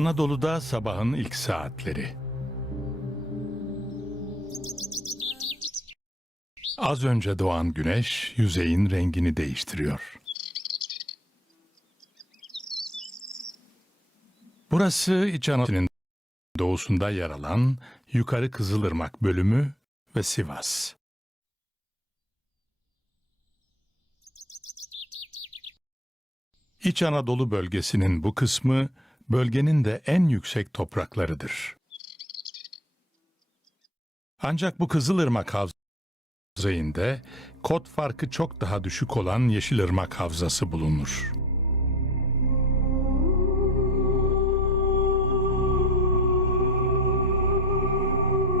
Anadolu'da sabahın ilk saatleri. Az önce doğan güneş yüzeyin rengini değiştiriyor. Burası İç Anadolu'nun doğusunda yer alan Yukarı Kızılırmak bölümü ve Sivas. İç Anadolu bölgesinin bu kısmı bölgenin de en yüksek topraklarıdır. Ancak bu Kızılırmak Havzası'nda kod farkı çok daha düşük olan Yeşilırmak Havzası bulunur.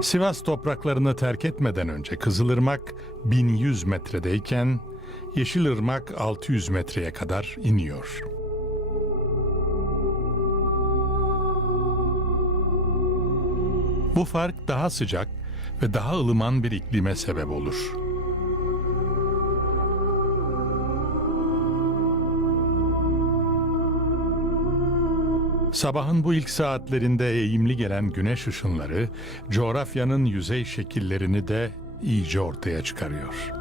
Sivas topraklarını terk etmeden önce Kızılırmak 1100 metredeyken Yeşilırmak 600 metreye kadar iniyor. Bu fark daha sıcak ve daha ılıman bir iklime sebep olur. Sabahın bu ilk saatlerinde eğimli gelen güneş ışınları coğrafyanın yüzey şekillerini de iyice ortaya çıkarıyor.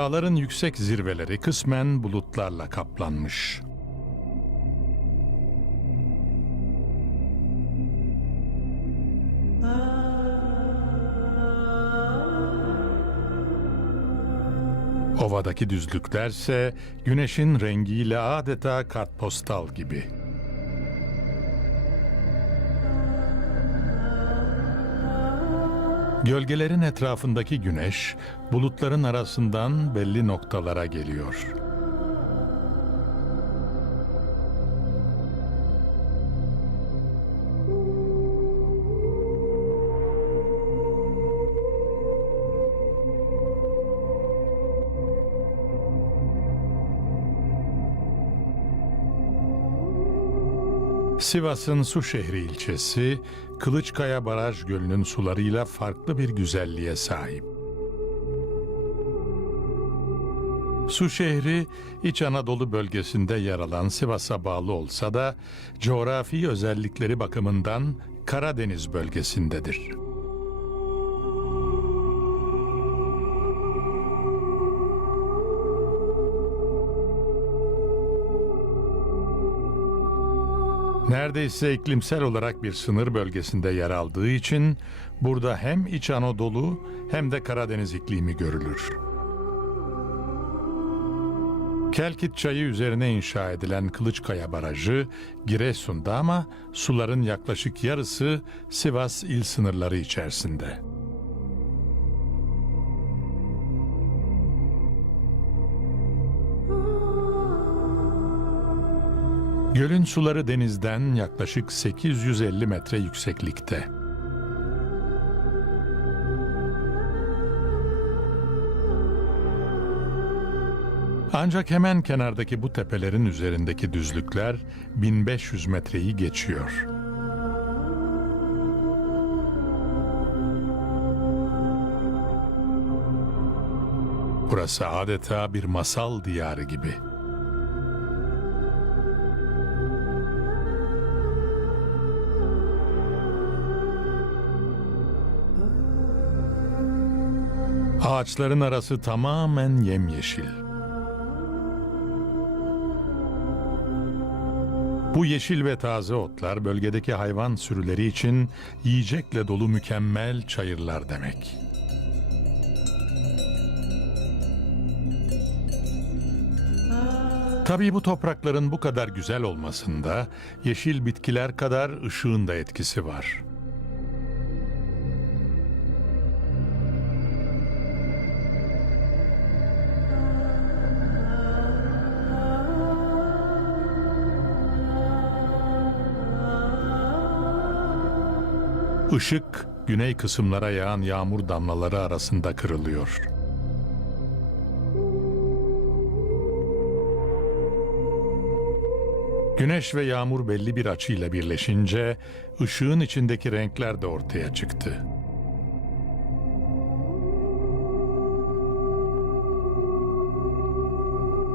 Dağların yüksek zirveleri kısmen bulutlarla kaplanmış. Ovadaki düzlüklerse güneşin rengiyle adeta kartpostal gibi. Gölgelerin etrafındaki güneş bulutların arasından belli noktalara geliyor. Sivas'ın Su şehri ilçesi, Kılıçkaya Baraj Gölü'nün sularıyla farklı bir güzelliğe sahip. Su şehri, İç Anadolu bölgesinde yer alan Sivas'a bağlı olsa da, coğrafi özellikleri bakımından Karadeniz bölgesindedir. Neredeyse iklimsel olarak bir sınır bölgesinde yer aldığı için burada hem İç Anadolu hem de Karadeniz iklimi görülür. Kelkit Çayı üzerine inşa edilen Kılıçkaya Barajı Giresun'da ama suların yaklaşık yarısı Sivas il sınırları içerisinde. Gölün suları denizden yaklaşık 850 metre yükseklikte. Ancak hemen kenardaki bu tepelerin üzerindeki düzlükler 1500 metreyi geçiyor. Burası adeta bir masal diyarı gibi. Ağaçların arası tamamen yemyeşil. Bu yeşil ve taze otlar bölgedeki hayvan sürüleri için yiyecekle dolu mükemmel çayırlar demek. Tabii bu toprakların bu kadar güzel olmasında yeşil bitkiler kadar ışığın da etkisi var. Işık güney kısımlara yağan yağmur damlaları arasında kırılıyor. Güneş ve yağmur belli bir açıyla birleşince ışığın içindeki renkler de ortaya çıktı.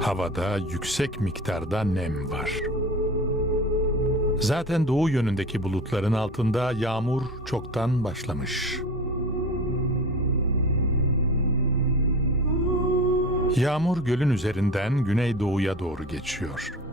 Havada yüksek miktarda nem var. Zaten doğu yönündeki bulutların altında yağmur çoktan başlamış. Yağmur gölün üzerinden güneydoğuya doğru geçiyor.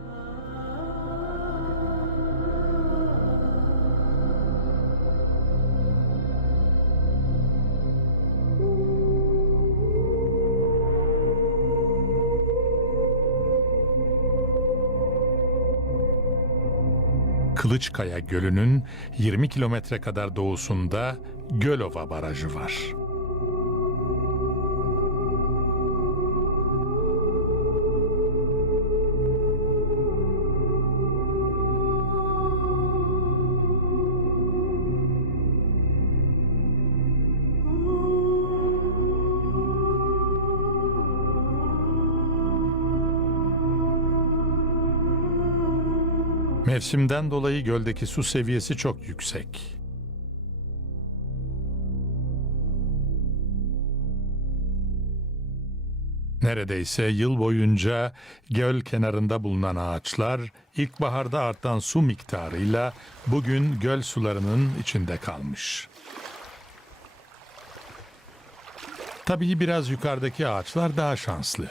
Kılıçkaya Gölü'nün 20 kilometre kadar doğusunda Gölova Barajı var. Mevsimden dolayı göldeki su seviyesi çok yüksek. Neredeyse yıl boyunca göl kenarında bulunan ağaçlar ilkbaharda artan su miktarıyla bugün göl sularının içinde kalmış. Tabii biraz yukarıdaki ağaçlar daha şanslı.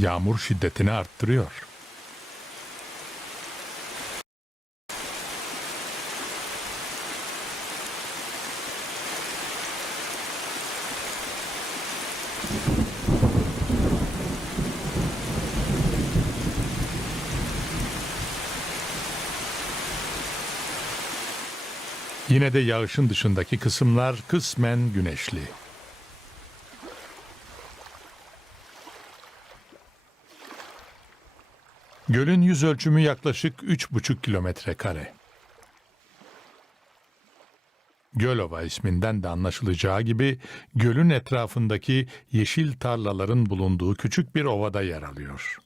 Yağmur şiddetini arttırıyor. Yine de yağışın dışındaki kısımlar kısmen güneşli. Gölün yüz ölçümü yaklaşık 3,5 kilometre kare. Gölova isminden de anlaşılacağı gibi gölün etrafındaki yeşil tarlaların bulunduğu küçük bir ovada yer alıyor.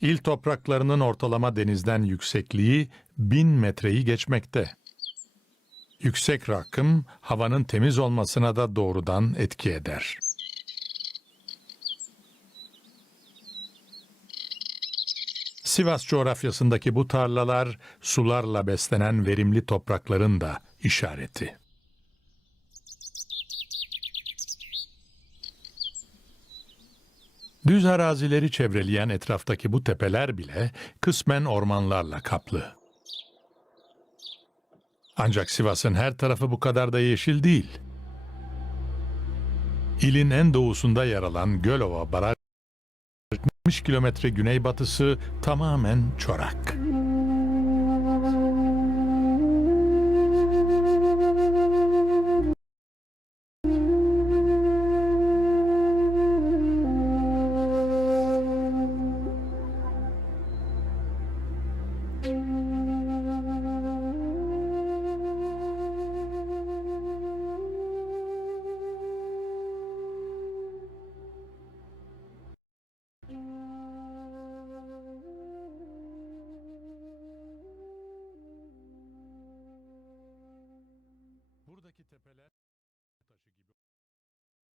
İl topraklarının ortalama denizden yüksekliği 1000 metreyi geçmekte. Yüksek rakım havanın temiz olmasına da doğrudan etki eder. Sivas coğrafyasındaki bu tarlalar sularla beslenen verimli toprakların da işareti. Düz arazileri çevreleyen etraftaki bu tepeler bile kısmen ormanlarla kaplı. Ancak Sivas'ın her tarafı bu kadar da yeşil değil. İlin en doğusunda yer alan Gölova Baraj 60 kilometre güneybatısı tamamen çorak.